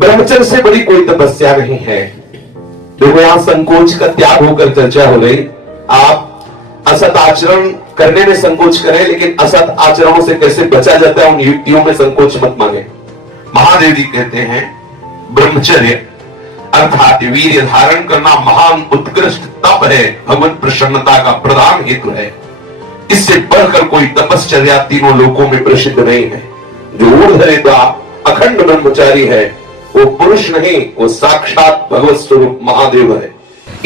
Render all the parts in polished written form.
ब्रह्मचर्य से बड़ी कोई तपस्या नहीं है। देखो यहां संकोच का त्याग होकर चर्चा हो रही। आप असत आचरण करने में संकोच करें, लेकिन असत आचरणों से कैसे बचा जाता है उन युक्तियों में संकोच मत मांगे। महादेव जी कहते हैं ब्रह्मचर्य अर्थात वीर्य धारण करना महान उत्कृष्ट तप है, भगवत प्रसन्नता का प्रधान हेतु है। इससे बढ़कर कोई तपश्चर्या तीनों लोकों में प्रसिद्ध नहीं है। जो ऊर्ध्वरेता अखंड ब्रह्मचारी है वो पुरुष नहीं, वो साक्षात भगवत स्वरूप महादेव है।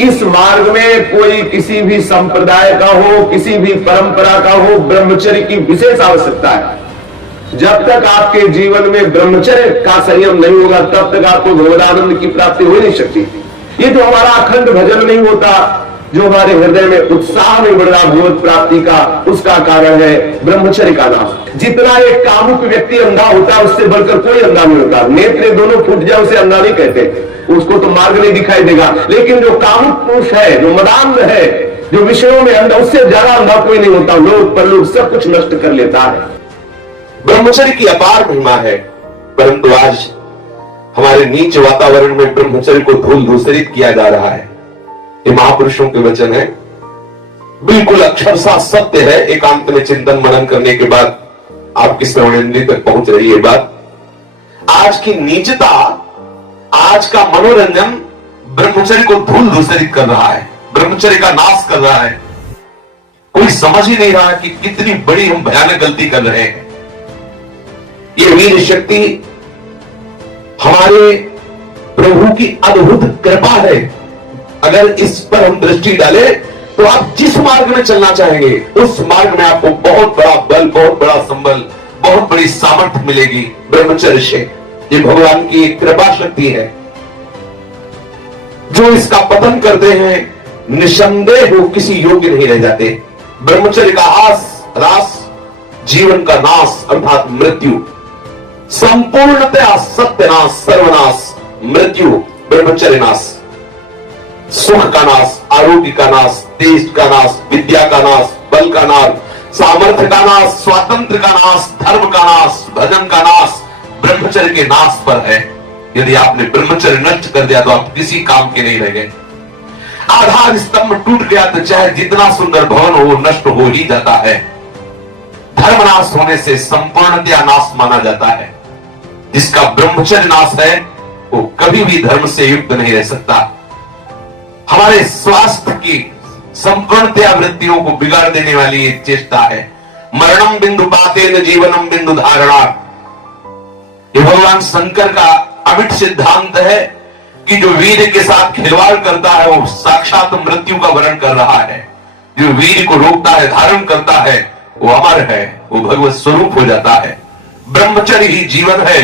इस मार्ग में कोई किसी भी संप्रदाय का हो, किसी भी परंपरा का हो, ब्रह्मचर्य की विशेष आवश्यकता है। जब तक आपके जीवन में ब्रह्मचर्य का संयम नहीं होगा तब तक आपको भगवदानंद की प्राप्ति हो नहीं सकती। ये जो हमारा अखंड भजन नहीं होता, जो हमारे हृदय में उत्साह नहीं बढ़ रहा भगवत प्राप्ति का, उसका कारण है ब्रह्मचर्य का नाश। जितना एक कामुक व्यक्ति अंधा होता है उससे बढ़कर कोई अंधा नहीं होता। नेत्र दोनों फूट जाए उसे अंधा नहीं कहते, उसको तो मार्ग नहीं दिखाई देगा। लेकिन जो कामुक पुरुष है, जो मदान्ध है, जो विषयों में अंधा, उससे ज्यादा अंधा कोई नहीं होता। लोग परलोक सब कुछ नष्ट कर लेता है। ब्रह्मचर्य की अपार महिमा है, परंतु आज हमारे नीच वातावरण में ब्रह्मचर्य को धूल धूसरित किया जा रहा है। ये महापुरुषों के वचन है, बिल्कुल अक्षरशः सत्य है। एकांत में चिंतन मनन करने के बाद आपकी श्रवणेंद्रिय तक पहुंच रही है बात। आज की नीचता, आज का मनोरंजन ब्रह्मचर्य को धूल धूसरित कर रहा है, ब्रह्मचर्य का नाश कर रहा है। कोई समझ ही नहीं रहा कि कितनी बड़ी हम भयानक गलती कर रहे हैं। ये वीर शक्ति हमारे प्रभु की अद्भुत कृपा है। अगर इस पर हम दृष्टि डालें तो आप जिस मार्ग में चलना चाहेंगे उस मार्ग में आपको बहुत बड़ा बल, बहुत बड़ा संबल, बहुत बड़ी सामर्थ्य मिलेगी ब्रह्मचर्य से। ये भगवान की कृपा शक्ति है। जो इसका पतन करते हैं निसंदेह वो किसी योग्य नहीं रह जाते। ब्रह्मचर्य का ह्रास जीवन का नाश अर्थात मृत्यु, संपूर्णतया सत्यनाश, सर्वनाश, मृत्यु, ब्रह्मचर्य नाश, सुख का नाश, आरोग्य का नाश, तेज का नाश, विद्या का नाश, बल का नाश, सामर्थ्य का नाश, स्वातंत्र का नाश, धर्म का नाश, भजन का नाश ब्रह्मचर्य के नाश पर है। यदि आपने ब्रह्मचर्य नष्ट कर दिया तो आप किसी काम के नहीं रह गए। आधार स्तंभ टूट गया तो चाहे जितना सुंदर भवन हो नष्ट हो ही जाता है। धर्म नाश होने से संपूर्णतया नाश माना जाता है। जिसका ब्रह्मचर्य नाश है वो कभी भी धर्म से युक्त नहीं रह सकता। हमारे स्वास्थ्य की संपूर्णतया वृत्तियों को बिगाड़ देने वाली एक चेष्टा है। मरणम बिंदु पातेन जीवनम बिंदु धारणा। ये भगवान शंकर का अमिट सिद्धांत है कि जो वीर के साथ खिलवाड़ करता है वो साक्षात मृत्यु का वर्ण कर रहा है। जो वीर को रोकता है, धारण करता है, वो अमर है, वो भगवत स्वरूप हो जाता है। ब्रह्मचर्य ही जीवन है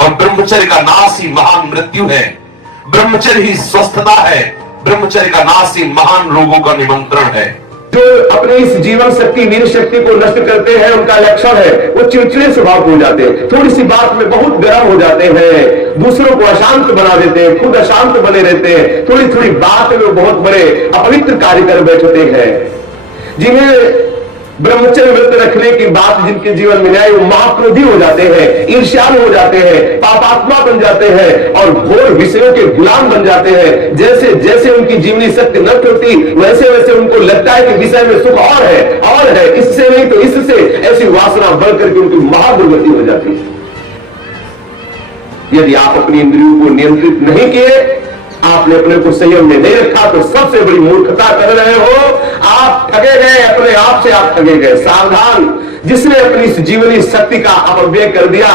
और ब्रह्मचर्य का नाश ही महान मृत्यु है। ब्रह्मचर्य ही स्वस्थता है, ब्रह्मचर्य का नाश ही महान रोगों का निमंत्रण है। जो अपनी इस जीवन शक्ति, वीर शक्ति को नष्ट करते हैं उनका लक्षण है वो चिड़चिड़े स्वभाव हो जाते हैं, थोड़ी सी बात में बहुत गर्म हो जाते हैं, दूसरों को अशांत बना देते हैं, खुद अशांत बने रहते हैं, थोड़ी थोड़ी बात में बहुत बड़े अपवित्र कार्य कर बैठते हैं। जिन्हें ब्रह्मचर्य व्रत रखने की बात जिनके जीवन में आए वो महाक्रोधी हो जाते हैं, ईर्ष्यालु हो जाते हैं, पापात्मा बन जाते हैं और घोर विषयों के गुलाम बन जाते हैं। जैसे जैसे उनकी जीवनी शक्ति नष्ट होती वैसे वैसे उनको लगता है कि विषय में सुख और है, इससे नहीं तो इससे, ऐसी वासना बढ़ करके उनकी महादुर्गति हो जाती है। यदि आप अपनी इंद्रियों को नियंत्रित नहीं किए, आपने अपने को संयम में नहीं रखा तो सबसे बड़ी मूर्खता कर रहे हो। आप ठगे गए, अपने आप से आप ठगे गए। सावधान, जिसने अपनी इस जीवनी शक्ति का अपव्यय कर दिया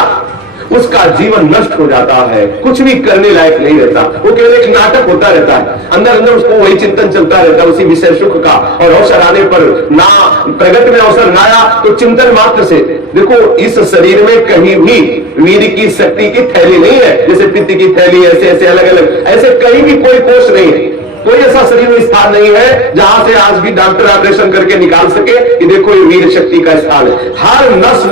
उसका जीवन नष्ट हो जाता है, कुछ भी करने लायक नहीं रहता। वो केवल एक नाटक होता रहता है, अंदर अंदर उसको वही चिंतन चलता रहता है उसी विषय सुख का। और अवसर आने पर ना प्रगति में अवसर ना आया तो चिंतन मात्र से। देखो इस शरीर में कहीं भी वीर की शक्ति की थैली नहीं है, जैसे पित्त की थैली, ऐसे ऐसे अलग अलग, ऐसे कहीं भी कोई कोष नहीं है। कोई ऐसा शरीर में स्थान नहीं है जहां से आज भी डॉक्टर ऑपरेशन करके निकाल सके कि देखो ये वीर शक्ति का स्थान है। हर नस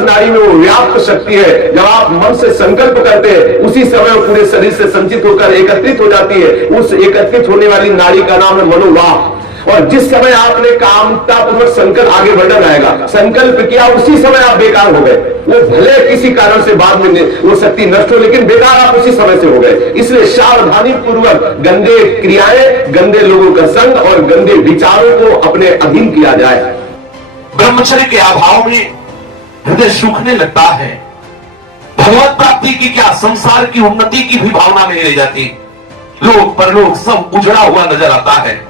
नाड़ी में वो व्याप्त शक्ति है। जब आप मन से संकल्प करते हैं उसी समय वो पूरे शरीर से संचित होकर एकत्रित हो जाती है। उस एकत्रित होने वाली नाड़ी का नाम है मनोवाह। और जिस समय आपने कामतापूर्वक संकल्प आगे बढ़ना आएगा, संकल्प किया, उसी समय आप बेकार हो गए। वो भले किसी कारण से बाद में वो शक्ति नष्ट हो, लेकिन बेकार आप उसी समय से हो गए। इसलिए सावधानी पूर्वक गंदे क्रियाएं, गंदे लोगों का संग और गंदे विचारों को अपने अधीन किया जाए। ब्रह्मचर्य के अभाव में हृदय सूखने लगता है। भगवत प्राप्ति की क्या, संसार की उन्नति की भी भावना नहीं रह जाती। लोक परलोक सब उजड़ा हुआ नजर आता है।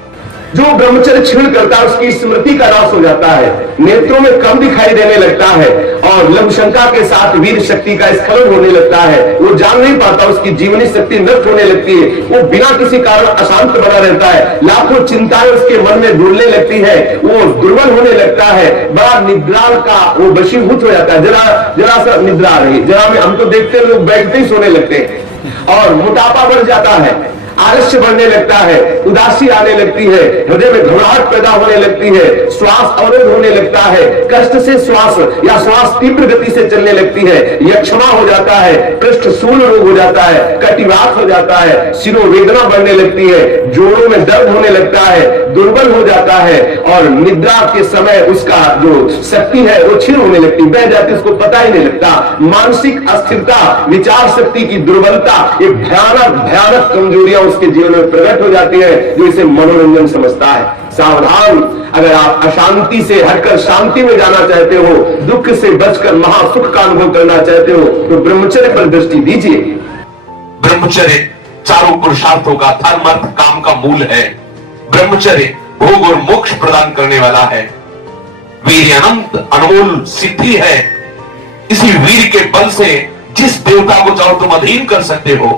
जो ब्रह्मचर्य क्षीण करता है उसकी स्मृति का नाश हो जाता है, नेत्रों में कम दिखाई देने लगता है और लघुशंका के साथ वीर शक्ति का स्खलन होने लगता है। वो जान नहीं पाता, उसकी जीवनी शक्ति नष्ट होने लगती है। वो बिना किसी कारण अशांत बना रहता है, लाखों चिंताएं उसके मन में डूबने लगती है, वो दुर्बल होने लगता है, बड़ा निद्रा का वो वशीभूत हो जाता है। जरा सा निद्रा आ रही, जरा में हम तो देखते हैं लोग बैठते ही सोने लगते हैं और मोटापा बढ़ जाता है, आलस्य बढ़ने लगता है, उदासी आने लगती है, हृदय में घबराहट पैदा होने लगती है, श्वास अवरोध होने लगता है, कष्ट से श्वास या श्वास तीव्र गति से चलने लगती है, यक्षमा हो जाता है, पृष्ठ शूल रोग हो जाता है, कटिवात हो जाता है, शिरोवेदना बढ़ने लगती है, जोड़ों में दर्द होने लगता है, दुर्बल हो जाता है और निद्रा के समय उसका जो शक्ति है वो क्षीण होने लगती, बह जाती, उसको पता ही नहीं लगता। मानसिक अस्थिरता, विचार शक्ति की दुर्बलता, ये भयानक भयानक कमजोरियां उसके जीवन में प्रकट हो जाती है, जो इसे मनोरंजन समझता है। सावधान, अगर आप अशांति से हटकर शांति में जाना चाहते हो, दुख से बचकर महासुख का अनुभव करना चाहते हो, तो ब्रह्मचर्य पर दृष्टि दीजिए। ब्रह्मचर्य चारों पुरुषार्थों का, धर्म अर्थ काम का मूल है। ब्रह्मचर्य भोग और मोक्ष प्रदान करने वाला है। वीर अनंत अनमोल सिद्धि है। इसी वीर के बल से जिस देवता को चाहो तुम अधीन कर सकते हो,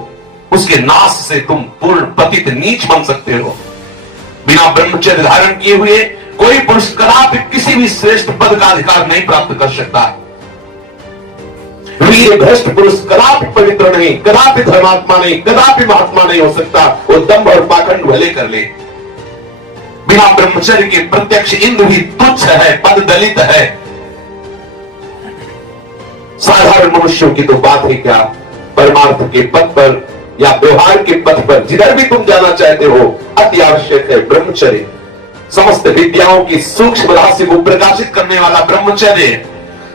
उसके नाश से तुम पूर्ण पतित नीच बन सकते हो। बिना ब्रह्मचर्य धारण किए हुए कोई पुरुष कदापि किसी भी श्रेष्ठ पद का अधिकार नहीं प्राप्त कर सकता। वीर भ्रष्ट पुरुष कदापि पवित्र नहीं, कदापि धर्मात्मा नहीं, कदापि महात्मा नहीं हो सकता। वो दंभ और पाखंड भले कर ले, बिना ब्रह्मचर्य के प्रत्यक्ष इंद्र भी तुच्छ है, पद दलित है। साधारण मनुष्यों की तो बात है क्या, परमार्थ के पद पर या व्यवहार के पथ पर जिधर भी तुम जाना चाहते हो, अति आवश्यक है ब्रह्मचर्य। समस्त विद्याओं की सूक्ष्म राशि को प्रकाशित करने वाला ब्रह्मचर्य,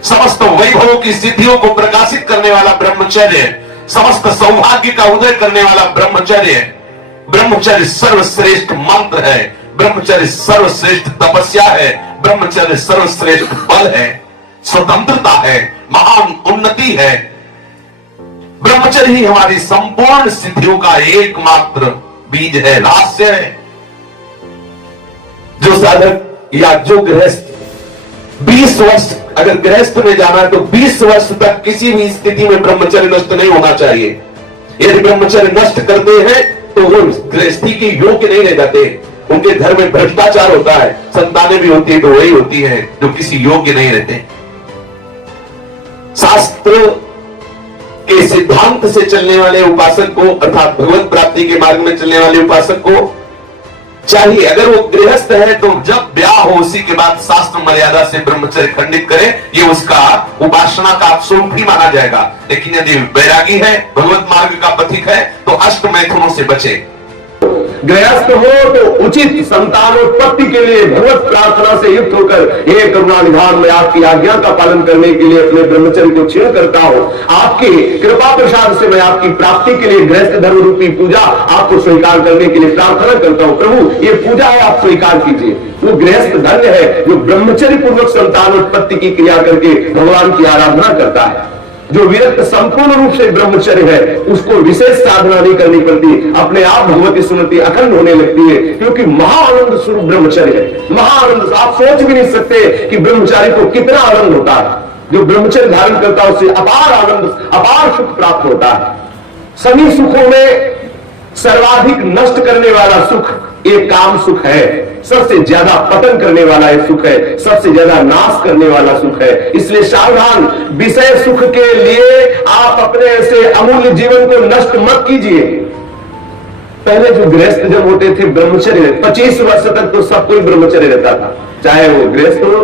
समस्त वैभवों की सिद्धियों को प्रकाशित करने वाला ब्रह्मचर्य, समस्त सौभाग्य का उदय करने वाला ब्रह्मचर्य। ब्रह्मचर्य सर्वश्रेष्ठ मंत्र है, ब्रह्मचर्य सर्वश्रेष्ठ तपस्या है, ब्रह्मचर्य सर्वश्रेष्ठ बल है, स्वतंत्रता है, महान उन्नति है। ब्रह्मचर्य ही हमारी संपूर्ण सिद्धियों का एकमात्र बीज है, रहस्य है। जो साधक या जो गृहस्थ 20 वर्ष अगर गृहस्थ में जाना है तो 20 वर्ष तक किसी भी स्थिति में ब्रह्मचर्य नष्ट नहीं होना चाहिए। यदि ब्रह्मचर्य नष्ट करते हैं तो वो गृहस्थी के योग्य नहीं रह जाते। उनके घर में भ्रष्टाचार होता है, संतानें भी होती है तो वही होती है जो किसी योग्य नहीं रहते। शास्त्र के सिद्धांत से चलने वाले उपासक को, अर्थात भगवत प्राप्ति के मार्ग में चलने वाले उपासक को चाहिए, अगर वो गृहस्थ है तो जब ब्याह हो उसी के बाद शास्त्र मर्यादा से ब्रह्मचर्य खंडित करे, ये उसका उपासना का अपशोभ भी माना जाएगा। लेकिन यदि वैरागी है, भगवत मार्ग का पथिक है, तो अष्ट मैथुनों से बचे। गृहस्थ हो तो उचित संतानोत्पत्ति के लिए भगवत प्रार्थना से युक्त होकर, हे करुणा निधान, मैं आपकी आज्ञा का पालन करने के लिए अपने ब्रह्मचर्य को क्षीण करता हूं। आपकी कृपा प्रसाद से मैं आपकी प्राप्ति के लिए गृहस्थ धर्म रूपी पूजा आपको स्वीकार करने के लिए प्रार्थना करता हूं। प्रभु, ये पूजा है, आप स्वीकार कीजिए। वो गृहस्थ धन्य है जो ब्रह्मचर्य पूर्वक संतानोत्पत्ति की क्रिया करके भगवान की आराधना करता है। जो विरक्त संपूर्ण रूप से ब्रह्मचर्य है, उसको विशेष साधना नहीं करनी पड़ती, अपने आप भगवती स्मृति अखंड होने लगती है, क्योंकि महाआनंद स्वरूप ब्रह्मचर्य है। महाआनंद, आप सोच भी नहीं सकते कि ब्रह्मचारी को कितना आनंद होता है। जो ब्रह्मचर्य धारण करता है उससे अपार आनंद, अपार सुख प्राप्त होता है। सभी सुखों में सर्वाधिक नष्ट करने वाला सुख एक काम सुख है, सबसे ज्यादा पतन करने वाला एक सुख है, सबसे ज्यादा नाश करने वाला सुख है। इसलिए सावधान, विषय सुख के लिए आप अपने ऐसे अमूल्य जीवन को नष्ट मत कीजिए। पहले जो गृहस्थ जब होते थे ब्रह्मचर्य, 25 वर्ष तक तो सब कोई ब्रह्मचर्य रहता था, चाहे वो गृहस्थ हो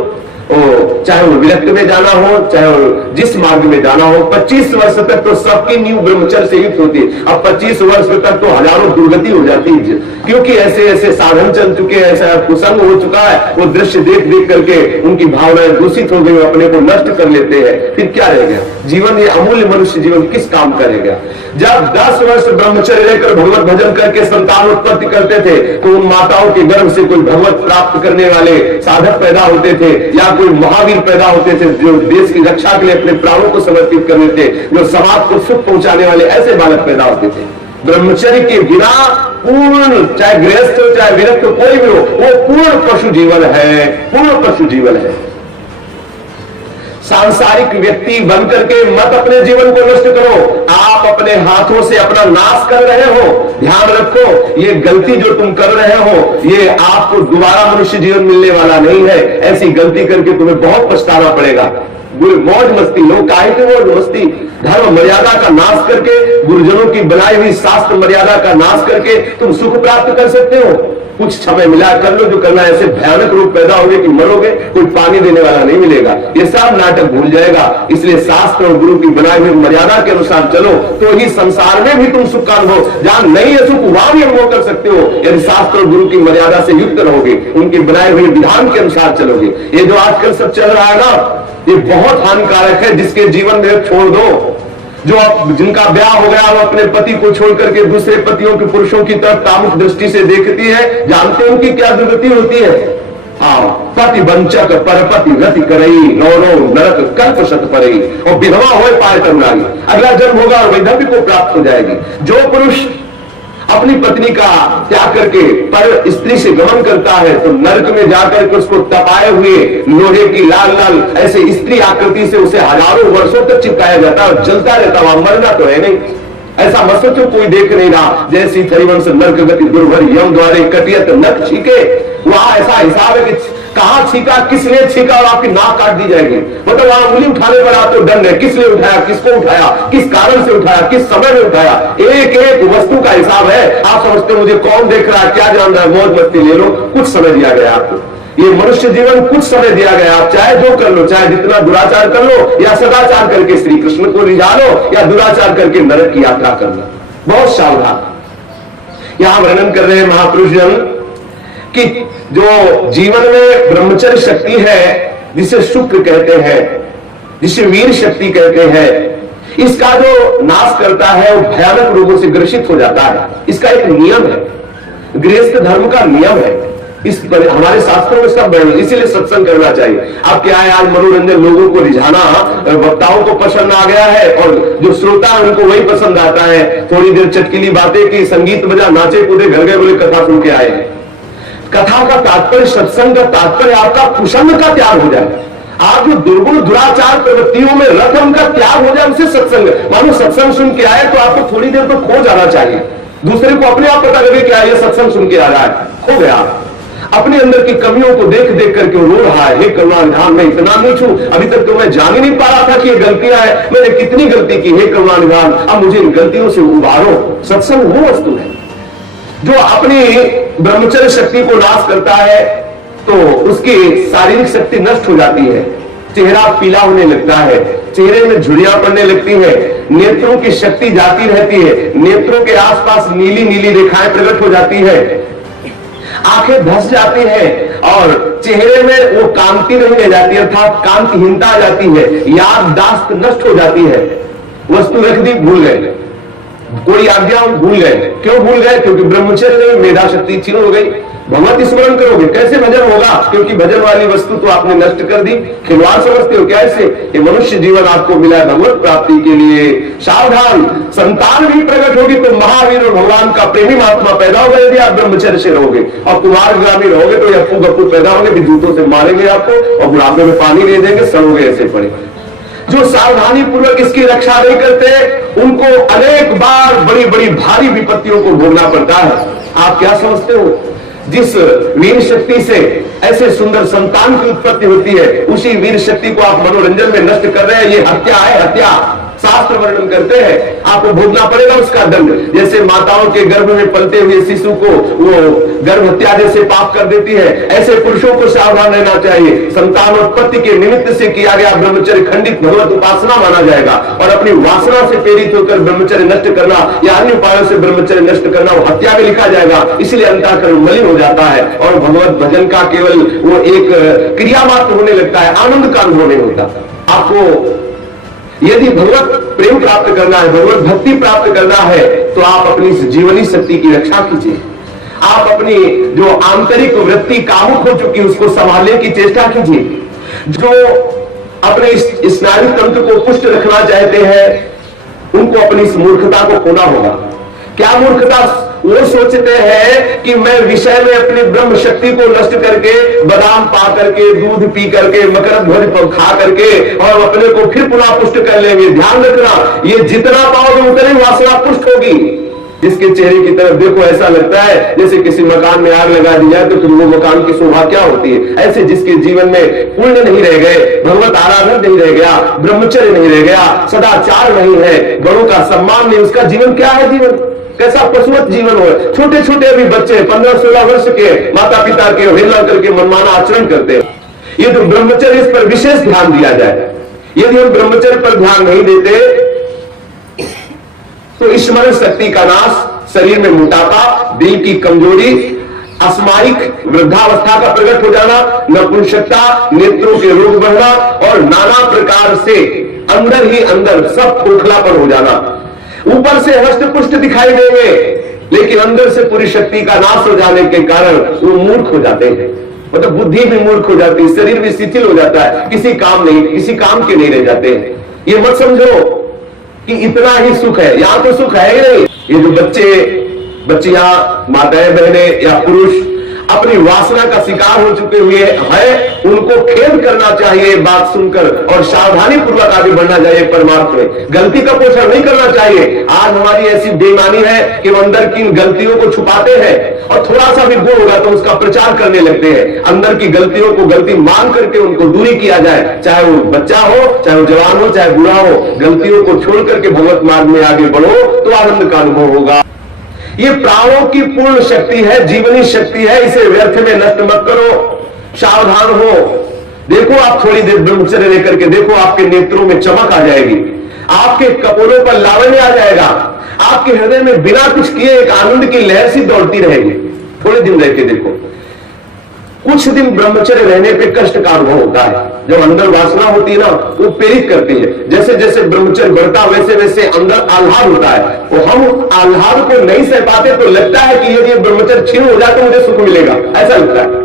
चाहे वो विरक्त में जाना हो, चाहे वो जिस मार्ग में जाना हो, 25 वर्ष तक तो सबकी नींव ब्रह्मचर्य से युक्त होती है। अब 25 वर्ष तक तो हजारों दुर्गति हो जाती है, क्योंकि ऐसे ऐसे साधन चल चुके हैं, ऐसा कुसंग हो चुका है, वो दृश्य देख देख करके उनकी भावनाएं दूषित हो गई, अपने को नष्ट कर लेते हैं। फिर क्या रह गया जीवन? ये अमूल्य मनुष्य जीवन किस काम करेगा? जब 10 वर्ष ब्रह्मचर्य लेकर भगवत भजन करके संतान उत्पत्ति करते थे, तो उन माताओं के गर्भ से कोई भगवत प्राप्त करने वाले साधक पैदा होते थे, या कोई महावीर पैदा होते थे जो देश की रक्षा के लिए अपने प्राणों को समर्पित करते थे, जो समाज को सुख पहुंचाने वाले ऐसे बालक पैदा होते थे। ब्रह्मचर्य के बिना पूर्ण, चाहे गृहस्थ हो चाहे विरक्त हो, कोई भी हो, वो पूर्ण पशु जीवन है, पूर्ण पशु जीवन है। सांसारिक व्यक्ति बन करके मत अपने जीवन को नष्ट करो, आप अपने हाथों से अपना नाश कर रहे हो। ध्यान रखो, ये गलती जो तुम कर रहे हो, ये आपको दोबारा मनुष्य जीवन मिलने वाला नहीं है। ऐसी गलती करके तुम्हें बहुत पछताना पड़ेगा। मौज मस्ती, लोग काहे की मौज मस्ती? धर्म मर्यादा का नाश करके, गुरुजनों की बनाई हुई शास्त्र मर्यादा का नाश करके तुम सुख प्राप्त कर सकते हो। कुछ समय मिला कर लो, जो करना ऐसे भयानक रूप पैदा होगे कि मरोगे, कोई पानी देने वाला नहीं मिलेगा। ये सब नाटक भूल जाएगा। इसलिए शास्त्र और गुरु की बनाई हुई मर्यादा के अनुसार चलो, तो ही संसार में भी तुम सुख का अनुभव, जहां नहीं है सुख वहां भी अनुभव कर सकते हो, यदि शास्त्र और गुरु की मर्यादा से युक्त रहोगे, उनके बनाए हुए विधान के अनुसार चलोगे। ये जो आजकल सब चल रहा है ना, ये बहुत हानिकारक है। जिसके जीवन में छोड़ दो, जो जिनका ब्याह हो गया, वो अपने पति को छोड़ करके दूसरे पतियों के पुरुषों की तरफ कामुक दृष्टि से देखती है, जानते हैं उनकी क्या दुर्गति होती है? हाँ, पति वंचक परपति रति करई, नौनो नरक कल्प शत परई, और विधवा हो पाए तरुणाई, अगला जन्म होगा और वैधव्य को प्राप्त हो जाएगी। जो पुरुष अपनी पत्नी का त्याग करके पर स्त्री से गमन करता है, तो नरक में जाकर के उसको तपाए हुए लोहे की लाल लाल ऐसे स्त्री आकृति से उसे हजारों वर्षों तक चिपकाया जाता है और जलता रहता, वहां मरना तो है नहीं। ऐसा मत सोचो कोई देख नहीं रहा। जैसी थरीवंश नरक गति दुर्भर यम द्वारे कटियत नक छीके, वहां ऐसा हिसाब है कि कहां छीका, किस लिए छीका, और आपकी नाक काट दी जाएगी। मतलब वहां उंगली उठाने पर आप तो दंड है, किस लिए उठाया, किसको उठाया, किस कारण से उठाया, किस समय में उठाया, एक एक वस्तु का हिसाब है। आप समझते मुझे कौन देख रहा है, क्या जान रहा है, मौज मस्ती ले लो, कुछ समय दिया गया आपको। ये मनुष्य जीवन कुछ समय दिया गया, आप चाहे जो कर लो, चाहे जितना दुराचार कर लो, या सदाचार करके श्री कृष्ण को रिझा लो, या दुराचार करके नरक की यात्रा कर लो। बहुत सावधान। यहां वर्णन कर रहे हैं महापुरुष जन कि जो जीवन में ब्रह्मचर्य शक्ति है, जिसे शुक्र कहते हैं, जिसे वीर शक्ति कहते हैं, इसका जो नाश करता है वो भयानक रोगों से ग्रसित हो जाता है। इसका एक नियम है, गृहस्थ धर्म का नियम है। इस हमारे शास्त्रों में सब वर्णन, इसीलिए सत्संग करना चाहिए। अब क्या है, आज मनोरंजन लोगों को रिझाना, वक्ताओं को पसंद आ गया है, और जो श्रोता है उनको वही पसंद आता है। थोड़ी देर चटकीली बातें की, संगीत बजा, नाचे कूदे, घर गए, बोले कथा सुन के आए हैं। कथा का तात्पर्य, सत्संग का तात्पर्य आपका कुसंग का त्याग हो जाए। आप जो दुर्गुण दुराचार प्रवृत्तियों में रत है, उनका त्याग हो जाए, उसे सत्संग। मानो सत्संग सुन के आए तो आपको थोड़ी देर तो खो जाना चाहिए। दूसरे को अपने आप पता लगे कि ये सत्संग सुन के आ रहा है, खो गया। अपने अंदर की कमियों को देख देख करके वो रो रहा है, हे करुणानिधान, मैं इतना नीच हूं, अभी तक तो मैं जान ही नहीं पा रहा था कि ये गलतियां हैं, मैंने कितनी गलती की, हे करुणानिधान, अब मुझे इन गलतियों से उबारो। सत्संग वो वस्तु है जो अपनी ब्रह्मचर्य शक्ति को नाश करता है, तो उसकी शारीरिक शक्ति नष्ट हो जाती है, चेहरा पीला होने लगता है, चेहरे में झुर्रियां पड़ने लगती है, नेत्रों की शक्ति जाती रहती है, नेत्रों के आसपास नीली नीली रेखाएं प्रकट हो जाती है, आंखें धस जाती हैं, और चेहरे में वो कांति नहीं रह जाती, अर्थात कांतिहीनता आ जाती है, याददाश्त नष्ट हो जाती है। वस्तु रख दी, भूल गए, कोई आज्ञा भूल गए। क्यों भूल गए? क्योंकि ब्रह्मचर्य में मेधा शक्ति क्षीण हो गई। भगवत स्मरण करोगे, कैसे भजन होगा? क्योंकि भजन वाली वस्तु तो आपने नष्ट कर दी। खिलवाड़ समझते हो क्या इससे? ये मनुष्य जीवन आपको मिला है भगवत प्राप्ति के लिए। सावधान, संतान भी प्रकट होगी तो महावीर और भगवान का प्रेमी महात्मा पैदा होगा यदि आप ब्रह्मचर्य से रहोगे। और कुमार ग्रामी रहोगे तो यप्पू गप्पू पैदा होंगे, भी जूतों से मारेंगे आपको और बुढ़ापे में पानी दे देंगे, सड़ोगे ऐसे पड़े। जो सावधानी पूर्वक इसकी रक्षा नहीं करते, उनको अनेक बार बड़ी बड़ी भारी विपत्तियों को भोगना पड़ता है। आप क्या समझते हो? जिस वीर शक्ति से ऐसे सुंदर संतान की उत्पत्ति होती है, उसी वीर शक्ति को आप मनोरंजन में नष्ट कर रहे हैं। ये हत्या है, हत्या। शास्त्र वर्णन करते हैं आपको भोगना पड़ेगा उसका दंड। जैसे माताओं के गर्भ में पलते हुए शिशु को वो गर्भ हत्या जैसे पाप कर देती है, ऐसे पुरुषों को सावधान रहना चाहिए। संतानोत्पत्ति के निमित्त से किया गया ब्रह्मचर्य खंडित भगवत उपासना माना जाएगा, और अपनी वासना से प्रेरित होकर ब्रह्मचर्य नष्ट करना या अन्य उपायों से ब्रह्मचर्य नष्ट करना वो हत्या में लिखा जाएगा। इसलिए अंतःकरण मलिन हो जाता है और भगवत भजन का केवल वो एक क्रिया मात्र होने लगता है, आनंद का अनुभव नहीं होता। आपको यदि भगवत प्रेम प्राप्त करना है, भगवत भक्ति प्राप्त करना है, तो आप अपनी इस जीवनी शक्ति की रक्षा कीजिए। आप अपनी जो आंतरिक वृत्ति कामुक हो चुकी उसको संभालने की चेष्टा कीजिए। जो अपने इस स्नायु तंत्र को पुष्ट रखना चाहते हैं उनको अपनी इस मूर्खता को खोना होगा। क्या मूर्खता? वो सोचते हैं कि मैं विषय में अपनी ब्रह्म शक्ति को नष्ट करके, बादाम पा करके, दूध पी करके, मकर ध्वज खा करके और अपने को फिर पुनः पुष्ट कर लेंगे। ध्यान रखना, ये जितना पाओगे उतनी वासना पुष्ट होगी। जिसके चेहरे की तरफ देखो ऐसा लगता है जैसे किसी मकान में आग लगा दी जाए तो फिर वो मकान की शोभा क्या होती है। ऐसे जिसके जीवन में पुण्य नहीं रह गए, भगवत आराधन नहीं रह गया, ब्रह्मचर्य नहीं रह गया, सदाचार नहीं है, बड़ों का सम्मान नहीं, उसका जीवन क्या है? जीवन कैसा पशुवत जीवन हो। छोटे छोटे अभी बच्चे 15-16 वर्ष के माता पिता के अवहेलना करके मनमाना आचरण करते हैं। ये तो ब्रह्मचर्य, इस पर विशेष ध्यान दिया जाए। यदि हम ब्रह्मचर्य पर ध्यान नहीं देते तो स्मरण शक्ति का नाश, शरीर में मोटापा, दिल की कमजोरी, अस्मायिक वृद्धावस्था का प्रकट हो जाना, नपुंसकता, नेत्रों के रोग बढ़ना और नाना प्रकार से अंदर ही अंदर सब खोखलापन हो जाना। ऊपर से हष्ट पुष्ट दिखाई देंगे लेकिन अंदर से पूरी शक्ति का नाश हो जाने के कारण वो मूर्ख हो जाते हैं। मतलब बुद्धि भी मूर्ख हो जाती है, शरीर भी शिथिल हो जाता है, किसी काम के नहीं रह जाते हैं। ये मत समझो कि इतना ही सुख है, यहां तो सुख है ही नहीं। ये जो बच्चियां, माताएं, बहने या पुरुष अपनी वासना का शिकार हो चुके हुए हैं, उनको खेद करना चाहिए बात सुनकर और सावधानी पूर्वक आगे बढ़ना चाहिए। परमार्थ में गलती का पोषण नहीं करना चाहिए। आज हमारी ऐसी बेईमानी है कि हम अंदर की गलतियों को छुपाते हैं और थोड़ा सा भी गुण होगा तो उसका प्रचार करने लगते हैं। अंदर की गलतियों को गलती मान करके उनको दूरी किया जाए, चाहे वो बच्चा हो, चाहे वो जवान हो, चाहे बूढ़ा हो। गलतियों को छोड़ करके भगवत मार्ग में आगे बढ़ो तो आनंद का अनुभव होगा। ये प्राणों की पूर्ण शक्ति है, जीवनी शक्ति है, इसे व्यर्थ में नष्ट मत करो। सावधान हो। देखो आप थोड़ी देर ब्रह्मचर्य लेकर के देखो, आपके नेत्रों में चमक आ जाएगी, आपके कपोलों पर लावण्य आ जाएगा, आपके हृदय में बिना कुछ किए एक आनंद की लहर सी दौड़ती रहेगी। थोड़े दिन रह के देखो। कुछ दिन ब्रह्मचर्य रहने पे कष्ट का अनुभव होता है। जब अंदर वासना होती है ना, वो प्रेरित करती है। जैसे जैसे ब्रह्मचर्य बढ़ता वैसे वैसे अंदर आह्लाद होता है। तो हम आह्लाद को नहीं सह पाते तो लगता है कि यदि ब्रह्मचर्य क्षीण हो जाए तो मुझे सुख मिलेगा, ऐसा लगता है।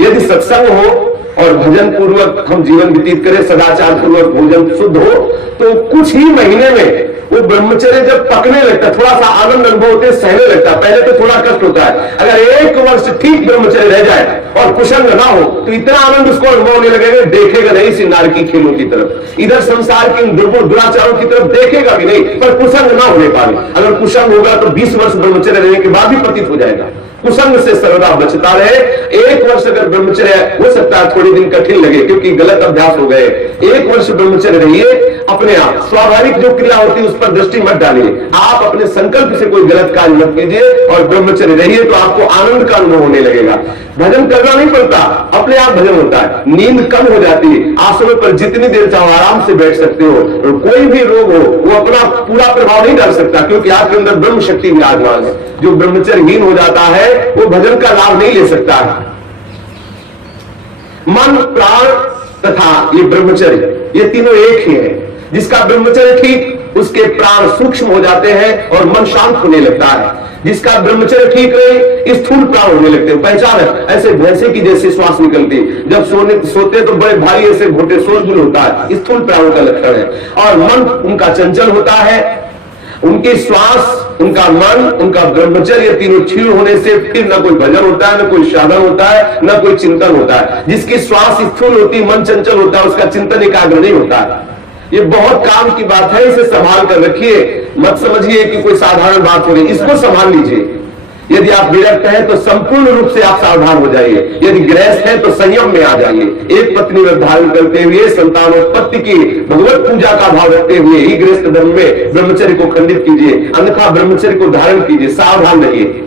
यदि सत्संग हो और भजन पूर्वक हम जीवन व्यतीत करें, सदाचार पूर्वक भोजन शुद्ध हो, तो कुछ ही महीने में वो ब्रह्मचर्य जब पकने लगता है, थोड़ा सा आनंद अनुभव होते सहने लगता है। पहले तो थोड़ा कष्ट होता है। अगर 1 वर्ष ठीक ब्रह्मचर्य रह जाए और कुशल ना हो तो इतना आनंद उसको अनुभव होने लगेगा, देखेगा नहीं इसी नारकी खेलों की तरफ, इधर संसार के दुराचारों की तरफ देखेगा भी नहीं, पर कुशल ना होने पाए। अगर कुशल होगा तो 20 वर्ष ब्रह्मचर्य रहने के बाद भी पतित हो जाएगा। कुसंग से सर्वदा बचता रहे। 1 वर्ष अगर ब्रह्मचर्य हो सकता है थोड़े दिन कठिन लगे क्योंकि गलत अभ्यास हो गए। 1 वर्ष ब्रह्मचर्य रहिए, अपने आप स्वाभाविक जो क्रिया होती है उस पर दृष्टि मत डालिए। आप अपने संकल्प से कोई गलत कार्य मत कीजिए और ब्रह्मचर्य रहिए तो आपको आनंद का अनुभव होने लगेगा। भजन करना नहीं पड़ता, अपने आप भजन होता है। नींद कम हो जाती है, आसनों पर जितनी देर चाहो आराम से बैठ सकते हो। और कोई भी रोग हो वो अपना पूरा प्रभाव नहीं डाल सकता क्योंकि आपके अंदर ब्रह्म शक्ति विराजमान है। जो ब्रह्मचर्यहीन हो जाता है वो भजन का लाभ नहीं ले सकता है। मन, प्राण तथा ये ब्रह्मचर्य, ये तीनों एक ही है। जिसका ब्रह्मचर्य ठीक, उसके प्राण सूक्ष्म हो जाते हैं और मन शांत होने लगता है। जिसका ब्रह्मचर्य ठीक रहे, स्थूल प्राण होने लगते हैं। पहचान है, ऐसे भैंसे की जैसे श्वास निकलती है। जब सोते तो बड़े भारी ऐसे घोटे शोरगुल होता है, स्थूल प्राणों का लक्षण है। और मन उनका चंचल होता है। उनकी श्वास, उनका मन, उनका ब्रह्मचर्य, तीनों क्षीण होने से फिर न कोई भजन होता है, न कोई साधन होता है, न कोई चिंतन होता है। जिसकी श्वास स्थूल होती, मन चंचल होता है, उसका चिंतन एकाग्र नहीं होता है। ये बहुत काम की बात है, इसे संभाल कर रखिए। मत समझिए कि कोई साधारण बात हो रही, इसको संभाल लीजिए। यदि आप विरक्त हैं तो संपूर्ण रूप से आप सावधान हो जाइए। यदि गृहस्थ हैं तो संयम में आ जाइए। एक पत्नी व्रत धारण करते हुए संतानोत्पत्ति की भगवत पूजा का भाव रखते हुए ही गृहस्थ धर्म में ब्रह्मचर्य को खंडित कीजिए, अन्यथा ब्रह्मचर्य को धारण कीजिए। सावधान रहिए।